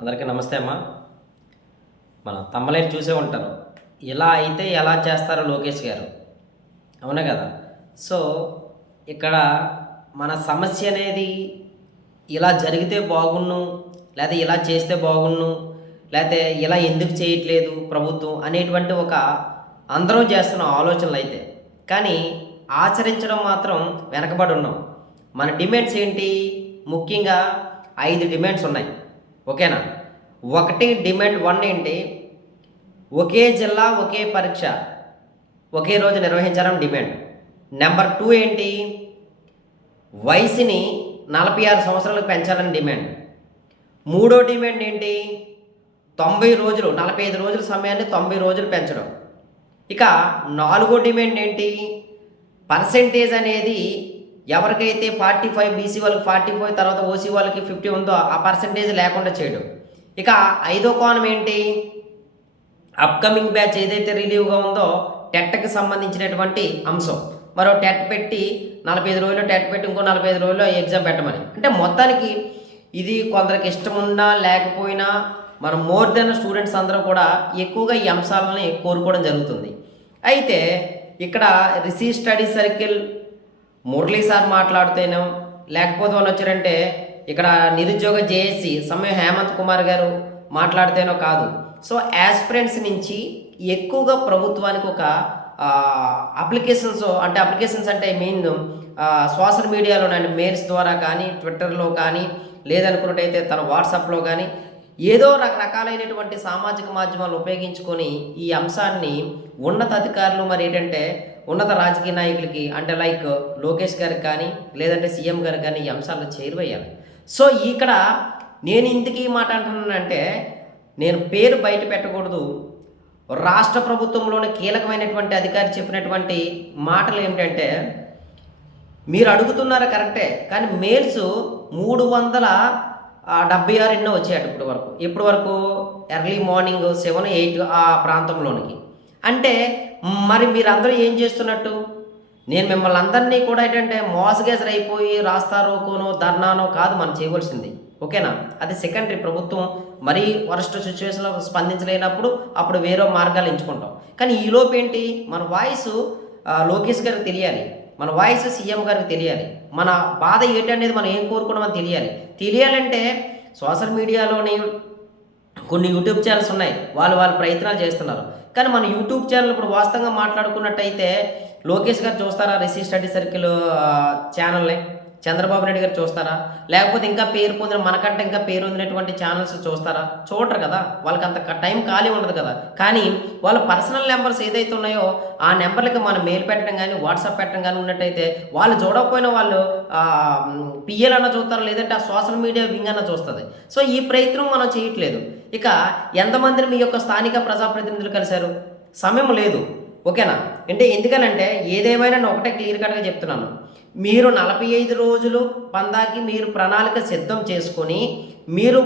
అందరికీ నమస్తే అమ్మా. మన తమ్మలేరు చూసే ఉంటారు. ఇలా అయితే ఎలా చేస్తారు లోకేష్ గారు? అవునా కదా? సో ఇక్కడ మన సమస్య అనేది ఇలా జరిగితే బాగున్ను లేదా ఇలా చేస్తే బాగున్ను లేకపోతే ఇలా ఎందుకు చేయట్లేదు ప్రభుత్వం అనేటువంటి ఒక అందరం చేస్తున్న ఆలోచనలు అయితే. కానీ ఆచరించడం మాత్రం వెనకబడి ఉన్నాం. మన డిమాండ్స్ ఏంటి? ముఖ్యంగా ఐదు డిమాండ్స్ ఉన్నాయి. ఓకేనా? ఒకటి డిమాండ్ వన్ ఏంటి? ఒకే జిల్లా ఒకే పరీక్ష ఒకే రోజు నిర్వహించడం డిమాండ్. నెంబర్ టూ ఏంటి? వయసుని నలభై ఆరు సంవత్సరాలకు పెంచాలని డిమాండ్. మూడో డిమాండ్ ఏంటి? తొంభై రోజులు నలభై ఐదు రోజుల సమయాన్ని తొంభై రోజులు పెంచడం. ఇక నాలుగో డిమాండ్ ఏంటి? పర్సెంటేజ్ అనేది ఎవరికైతే ఫార్టీ ఫైవ్ బీసీ వాళ్ళకి ఫార్టీ ఫైవ్ తర్వాత ఓసీ వాళ్ళకి ఫిఫ్టీ ఉందో ఆ పర్సెంటేజ్ లేకుండా చేయడం. ఇక ఐదో కోణం ఏంటి? అప్కమింగ్ బ్యాచ్ ఏదైతే రిలీవ్గా ఉందో టెట్కి సంబంధించినటువంటి అంశం. మరో టెట్ పెట్టి నలభై ఐదు రోజులు టెట్ పెట్టి ఇంకో నలభై ఐదు రోజుల్లో ఎగ్జామ్ పెట్టమని. అంటే మొత్తానికి ఇది కొందరికి ఇష్టం ఉన్నా లేకపోయినా మన మోర్ దెన్ స్టూడెంట్స్ అందరూ కూడా ఎక్కువగా ఈ అంశాలని కోరుకోవడం జరుగుతుంది. అయితే ఇక్కడ రిసీ స్టడీ సర్కిల్ మురళీ సార్ మాట్లాడితేనో లేకపోతే వాళ్ళు వచ్చారంటే ఇక్కడ నిరుద్యోగ జేఏసీ సమయం హేమంత్ కుమార్ గారు మాట్లాడితేనో కాదు. సో యాస్పిరెంట్స్ నుంచి ఎక్కువగా ప్రభుత్వానికి ఒక అప్లికేషన్స్ అంటే అప్లికేషన్స్ అంటే మెయిన్ సోషల్ మీడియాలో అండి మెయిల్స్ ద్వారా కానీ ట్విట్టర్లో కానీ లేదనుకున్నట్టయితే తన వాట్సాప్లో కానీ ఏదో రకరకాలైనటువంటి సామాజిక మాధ్యమాలు ఉపయోగించుకొని ఈ అంశాన్ని ఉన్నత అధికారులు మరి ఏంటంటే ఉన్నత రాజకీయ నాయకులకి అంటే లైక్ లోకేష్ గారికి కానీ లేదంటే సీఎం గారికి కానీ ఈ అంశాల్లో చేరువయ్యాలి సో ఇక్కడ నేను ఇందుకీ ఈ మాట అంటున్నానంటే నేను పేరు బయట పెట్టకూడదు. రాష్ట్ర ప్రభుత్వంలోని కీలకమైనటువంటి అధికారి చెప్పినటువంటి మాటలు ఏమిటంటే మీరు అడుగుతున్నారు కరెక్టే కానీ మెయిల్స్ మూడు వందల డెబ్బై ఆరు ఎన్నో వచ్చాయట ఇప్పటి వరకు. ఇప్పటి వరకు ఎర్లీ మార్నింగ్ సెవెన్ ఎయిట్ ఆ ప్రాంతంలోనికి. అంటే మరి మీరందరూ ఏం చేస్తున్నట్టు? నేను మిమ్మల్ని అందరినీ కూడా ఏంటంటే మోసగేసర్ అయిపోయి రాస్తారోకోనో ధర్నానో కాదు మనం చేయవలసింది. ఓకేనా? అది సెకండరీ ప్రభుత్వం మరీ వరస్ట్ సిచ్యువేషన్లో స్పందించలేనప్పుడు అప్పుడు వేరే మార్గాలు ఎంచుకుంటాం. కానీ ఈలోపు ఏంటి? మన వాయిస్ లోకేష్ గారికి తెలియాలి. మన వాయిస్ సీఎం గారికి తెలియాలి. మన బాధ ఏంటనేది మనం ఏం కోరుకున్నామని తెలియాలి. తెలియాలంటే సోషల్ మీడియాలోని కొన్ని యూట్యూబ్ ఛానల్స్ ఉన్నాయి. వాళ్ళు వాళ్ళ ప్రయత్నాలు చేస్తున్నారు. కానీ మన యూట్యూబ్ ఛానల్ ఇప్పుడు వాస్తవంగా మాట్లాడుకున్నట్టయితే లోకేష్ గారు చూస్తారా? రిసీ స్టడీ సర్కిల్ ఛానల్ని చంద్రబాబు నాయుడు గారు చూస్తారా? లేకపోతే ఇంకా పేరు పొందిన మనకంటే ఇంకా పేరు పొందినటువంటి ఛానల్స్ చూస్తారా? చూడరు కదా. వాళ్ళకి అంత టైం ఖాళీ ఉండదు కదా. కానీ వాళ్ళ పర్సనల్ నెంబర్స్ ఏదైతే ఉన్నాయో ఆ నెంబర్లకి మనం మెయిల్ పెట్టడం కానీ వాట్సాప్ పెట్టడం కానీ ఉన్నట్టయితే వాళ్ళు చూడకపోయినా వాళ్ళు పిఎల్ అన్న చూస్తారు? లేదంటే ఆ సోషల్ మీడియా వింగ్ అన్న చూస్తుంది. సో ఈ ప్రయత్నం మనం చేయట్లేదు. ఇక ఎంతమందిని మీ యొక్క స్థానిక ప్రజాప్రతినిధులు కలిశారు? సమయం లేదు. ఓకేనా? అంటే ఎందుకనంటే ఏదేమైనా నేను ఒకటే క్లియర్ కట్గా చెప్తున్నాను. మీరు నలభై ఐదు రోజులు పందాకి మీరు ప్రణాళిక సిద్ధం చేసుకొని మీరు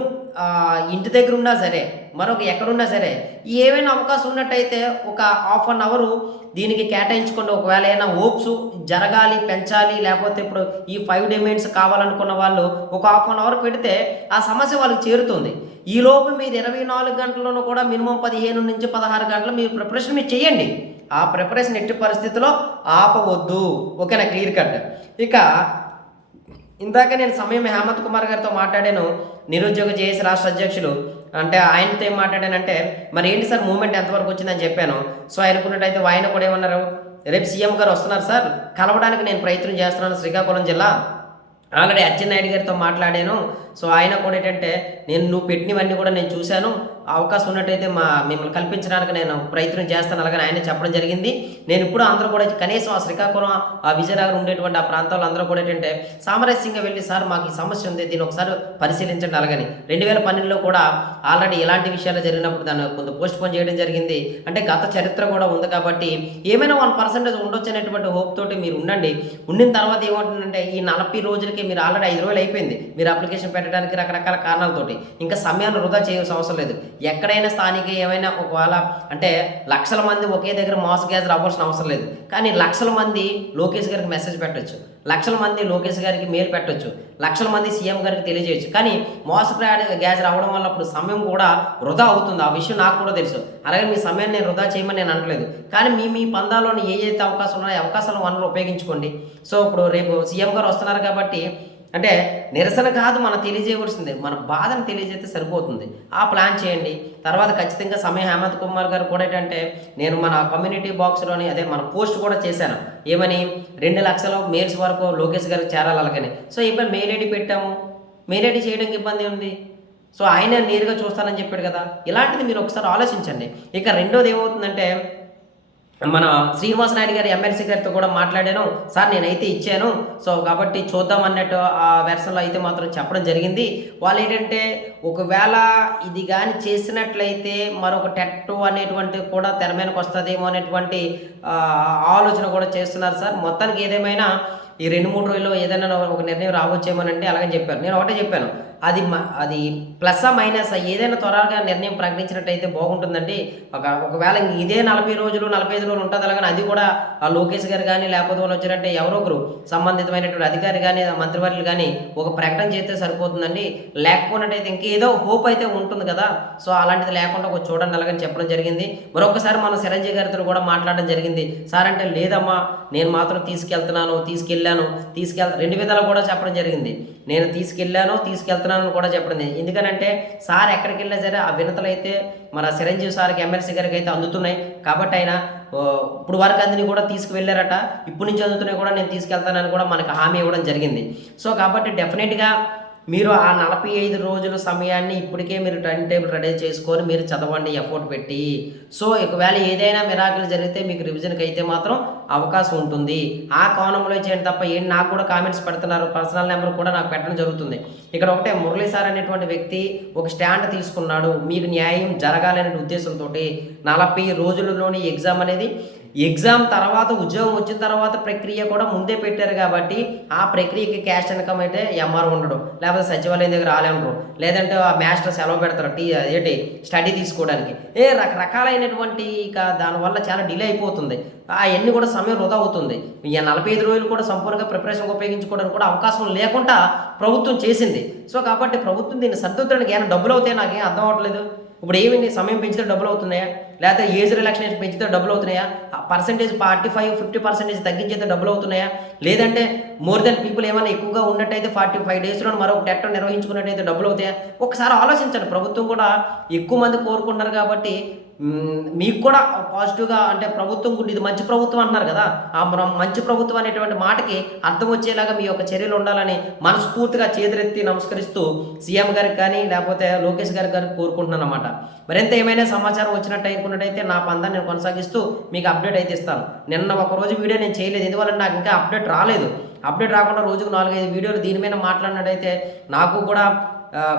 ఇంటి దగ్గర ఉన్నా సరే మరొక ఎక్కడున్నా సరే ఏమైనా అవకాశం ఉన్నట్టయితే ఒక హాఫ్ అన్ అవరు దీనికి కేటాయించుకోండి. ఒకవేళ ఏమైనా హోప్స్ జరగాలి పెంచాలి లేకపోతే ఇప్పుడు ఈ ఫైవ్ డిమెంట్స్ కావాలనుకున్న వాళ్ళు ఒక హాఫ్ అన్ అవర్ పెడితే ఆ సమస్య వాళ్ళకి చేరుతుంది. ఈ లోపు మీరు ఇరవై నాలుగు గంటల్లోనూ కూడా మినిమం పదిహేను నుంచి పదహారు గంటలు మీరు ప్రిపరేషన్ మీరు చేయండి. ఆ ప్రిపరేషన్ ఎట్టి పరిస్థితిలో ఆపవద్దు. ఓకేనా క్లియర్ కట్ ఇక ఇందాక నేను సమయం హేమంత్ కుమార్ గారితో మాట్లాడాను. నిరుద్యోగ జేఏసీ రాష్ట్ర అధ్యక్షులు. అంటే ఆయనతో ఏం మాట్లాడానంటే మరి ఏంటి సార్ మూమెంట్ ఎంతవరకు వచ్చిందని చెప్పాను? సో ఆయనకున్నట్టయితే ఆయన కూడా ఏమన్నారు? రేపు సీఎం గారు వస్తున్నారు సార్. కలవడానికి నేను ప్రయత్నం చేస్తున్నాను శ్రీకాకుళం జిల్లా. ఆల్రెడీ అచ్చెన్నాయుడు గారితో మాట్లాడాను. సో ఆయన కూడా ఏంటంటే నేను నువ్వు పెట్టినవన్నీ కూడా నేను చూశాను. అవకాశం ఉన్నట్టయితే మా మిమ్మల్ని కల్పించడానికి నేను ప్రయత్నం చేస్తాను. అలాగని ఆయన చెప్పడం జరిగింది. నేను ఇప్పుడు అందరూ కూడా కనీసం ఆ శ్రీకాకుళం ఆ విజయనగరం ఉండేటువంటి ఆ ప్రాంతాల్లో అందరూ కూడా ఏంటంటే సామరస్యంగా వెళ్ళి సార్ మాకు ఈ సమస్య ఉంది. దీన్ని ఒకసారి పరిశీలించండి. అలాగని రెండు వేల పన్నెండులో కూడా ఆల్రెడీ ఇలాంటి విషయాలు జరిగినప్పుడు దాన్ని కొంత పోస్ట్ పోన్ చేయడం జరిగింది. అంటే గత చరిత్ర కూడా ఉంది కాబట్టి ఏమైనా వన్ పర్సెంటేజ్ ఉండొచ్చు అనేటువంటి హోప్ తోటి మీరు ఉండండి. ఉండిన తర్వాత ఏమంటుందంటే ఈ నలభై రోజులకి మీరు ఆల్రెడీ ఐదు రోజులు అయిపోయింది. మీరు అప్లికేషన్ పెట్టడానికి రకరకాల కారణాలతోటి. ఇంకా సమయాన్ని వృధా చేయాల్సిన అవసరం లేదు. ఎక్కడైనా స్థానిక ఏమైనా ఒకవేళ అంటే లక్షల మంది ఒకే దగ్గర మాస్ గ్యాదర్ అవ్వాల్సిన అవసరం లేదు. కానీ లక్షల మంది లోకేష్ గారికి మెసేజ్ పెట్టొచ్చు. లక్షల మంది లోకేష్ గారికి మెయిల్ పెట్టొచ్చు. లక్షల మంది సీఎం గారికి తెలియజేయచ్చు. కానీ మాస్ గ్యాస్ రావడం వల్ల అప్పుడు సమయం కూడా వృధా అవుతుంది. ఆ విషయం నాకు కూడా తెలుసు. అలాగే మీ సమయాన్ని నేను వృధా చేయమని నేను అనట్లేదు. కానీ మీ మీ పందాలోని ఏ అయితే అవకాశాలు ఉన్నాయో అవకాశాలు వనరు ఉపయోగించుకోండి. సో ఇప్పుడు రేపు సీఎం గారు వస్తున్నారు కాబట్టి అంటే నిరసన కాదు మనం తెలియజేయవలసింది. మన బాధను తెలియజేస్తే సరిపోతుంది. ఆ ప్లాన్ చేయండి. తర్వాత ఖచ్చితంగా సమయం హేమంత్ కుమార్ గారు కూడా ఏంటంటే నేను మన కమ్యూనిటీ బాక్స్లోని అదే మన పోస్ట్ కూడా చేశాను. ఏమని? రెండు లక్షల మెయిల్స్ వరకు లోకేష్ గారికి చేరాలి అలాగని. సో ఇప్పుడు మెయిల్ ఐడి పెట్టాము. మెయిల్ ఐడి చేయడానికి ఇబ్బంది ఉంది సో ఆయన నేరుగా చూస్తానని చెప్పాడు కదా. ఇలాంటిది మీరు ఒకసారి ఆలోచించండి. ఇక రెండోది ఏమవుతుందంటే మన శ్రీనివాస నాయుడు గారి ఎమ్మెల్సీ గారితో కూడా మాట్లాడాను. సార్ నేనైతే ఇచ్చాను. సో కాబట్టి చూద్దాం అన్నట్టు ఆ వెర్షన్లో అయితే మాత్రం చెప్పడం జరిగింది. వాళ్ళు ఏంటంటే ఒకవేళ ఇది కానీ చేసినట్లయితే మరొక టెట్ అనేటువంటి కూడా తెర మీదకి వస్తుందేమో అనేటువంటి ఆలోచన కూడా చేస్తున్నారు సార్. మొత్తానికి ఏదేమైనా ఈ రెండు మూడు రోజుల్లో ఏదైనా ఒక నిర్ణయం రావచ్చేమోనంటే అలాగని చెప్పారు. నేను ఒకటే చెప్పాను. అది మ- అది ప్లస్ మైనస్ ఏదైనా త్వరగా నిర్ణయం ప్రకటించినట్టయితే బాగుంటుందండి ఒక ఒకవేళ ఇదే నలభై రోజులు నలభై ఐదు రోజులు ఉంటుంది అలాగని అది కూడా ఆ లోకేష్ గారు కానీ లేకపోతే వాళ్ళు వచ్చారంటే ఎవరో ఒకరు సంబంధితమైనటువంటి అధికారి కానీ మంత్రివర్యులు కానీ ఒక ప్రకటన చేస్తే సరిపోతుందండి. లేకపోయినట్టయితే ఇంకేదో హోప్ అయితే ఉంటుంది కదా. సో అలాంటిది లేకుండా ఒక చూడండి అలాగని చెప్పడం జరిగింది. మరొకసారి మన చిరంజీవి గారితో కూడా మాట్లాడడం జరిగింది. సార్ అంటే లేదమ్మా నేను మాత్రం తీసుకెళ్తున్నాను తీసుకెళ్ళి తీసుకెళ్ళాను. తీసుకెళ్ రెండు విధాలు కూడా చెప్పడం జరిగింది. నేను తీసుకెళ్ళాను తీసుకెళ్తున్నాను కూడా చెప్పడం జరిగింది. ఎందుకనంటే సార్ ఎక్కడికి వెళ్ళినా సరే ఆ వినతలు అయితే మన చిరంజీవి సార్కి ఎమ్మెల్సీ గారికి అయితే అందుతున్నాయి. కాబట్టి ఆయన ఇప్పుడు వరకు అందిని కూడా తీసుకువెళ్ళారట. ఇప్పటి నుంచి అందుతున్నాయి కూడా నేను తీసుకెళ్తానని కూడా మనకు హామీ ఇవ్వడం జరిగింది. సో కాబట్టి డెఫినెట్గా మీరు ఆ నలభై ఐదు రోజుల సమయాన్ని ఇప్పటికే మీరు టైం టేబుల్ రెడీ చేసుకొని మీరు చదవండి ఎఫర్ట్ పెట్టి. సో ఒకవేళ ఏదైనా మిరాకులు జరిగితే మీకు రివిజన్కి అయితే మాత్రం అవకాశం ఉంటుంది. ఆ కోణంలో చేయండి తప్ప ఏం నాకు కూడా కామెంట్స్ పెడుతున్నారు. పర్సనల్ నెంబర్ కూడా నాకు పెట్టడం జరుగుతుంది. ఇక్కడ ఒకటే మురళీ సార్ అనేటువంటి వ్యక్తి ఒక స్టాండ్ తీసుకున్నాడు. మీకు న్యాయం జరగాలనే ఉద్దేశంతో నలభై రోజులలోని ఎగ్జామ్ అనేది ఎగ్జామ్ తర్వాత ఉద్యోగం వచ్చిన తర్వాత ప్రక్రియ కూడా ముందే పెట్టారు కాబట్టి ఆ ప్రక్రియకి క్యాష్ ఇన్కమ్ అయితే ఎంఆర్ ఉండడు. లేకపోతే సచివాలయం దగ్గర రాలేమరు లేదంటే ఆ మాస్టర్ సెలవు పెడతారు టీ ఏంటి స్టడీ తీసుకోవడానికి. ఏ రకరకాలైనటువంటి ఇక దానివల్ల చాలా డిలే అయిపోతుంది. అవన్నీ కూడా సమయం వృధా అవుతుంది. ఈ నలభై ఐదు రోజులు కూడా సంపూర్ణంగా ప్రిపరేషన్ ఉపయోగించుకోవడానికి కూడా అవకాశం లేకుండా ప్రభుత్వం చేసింది. సో కాబట్టి ప్రభుత్వం దీన్ని సర్దుద్దడానికి ఏమైనా డబ్బులు అవుతాయి? నాకేం అర్థం అవ్వట్లేదు. ఇప్పుడు ఏమి సమయం పెంచితే డబ్బులు అవుతున్నాయా? లేకపోతే ఏజ్ రిలాక్సేషన్ పెంచితే డబ్బులు అవుతున్నాయా? Percentage forty five fifty percentage తగ్గించేది డబ్బులు అవుతున్నాయా? లేదంటే మోర్ దెన్ పీపుల్ ఏమైనా ఎక్కువగా ఉన్నట్టయితే ఫార్టీ ఫైవ్ డేస్లో మరొక టెట్ నిర్వహించుకున్నట్టయితే డబ్బులు అవుతాయా? ఒకసారి ఆలోచించండి. ప్రభుత్వం కూడా ఎక్కువ మంది కోరుకుంటున్నారు కాబట్టి మీకు కూడా పాజిటివ్గా అంటే ప్రభుత్వం గురించి ఇది మంచి ప్రభుత్వం అంటున్నారు కదా ఆ మంచి ప్రభుత్వం అనేటువంటి మాటకి అర్థం వచ్చేలాగా మీ యొక్క చర్యలు ఉండాలని మనస్ఫూర్తిగా చేతులెత్తి నమస్కరిస్తూ సీఎం గారికి కానీ లేకపోతే లోకేష్ గారి కానీ కోరుకుంటున్నాను అనమాట మరింత ఏమైనా సమాచారం వచ్చినట్టు అనుకున్నట్టయితే నా పందాన్ని నేను కొనసాగిస్తూ మీకు అప్డేట్ అయితే ఇస్తాను. నిన్న ఒక రోజు వీడియో నేను చేయలేదు ఎందువల్ల నాకు ఇంకా అప్డేట్ రాలేదు. అప్డేట్ రాకుండా రోజుకు నాలుగైదు వీడియోలు దీని మీద మాట్లాడినట్టయితే నాకు కూడా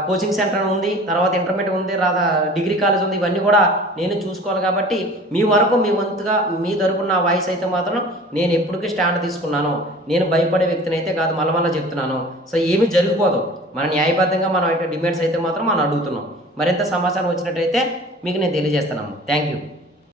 కోచింగ్ సెంటర్ ఉంది తర్వాత ఇంటర్మీడియట్ ఉంది రాదా డిగ్రీ కాలేజ్ ఉంది ఇవన్నీ కూడా నేను చూసుకోవాలి కాబట్టి మీ వరకు మీ వంతుగా మీ తరపున నా వాయిస్ అయితే మాత్రం నేను ఎప్పటికీ స్టాండ్ తీసుకున్నాను. నేను భయపడే వ్యక్తిని అయితే కాదు మళ్ళీ మళ్ళీ చెప్తున్నాను. సో ఏమీ జరిగిపోదు మన న్యాయబద్ధంగా మనం అయితే డిమాండ్స్ అయితే మాత్రం మనం అడుగుతున్నాం. మరింత సమాచారం వచ్చినట్టయితే మీకు నేను తెలియజేస్తున్నాము థ్యాంక్ యూ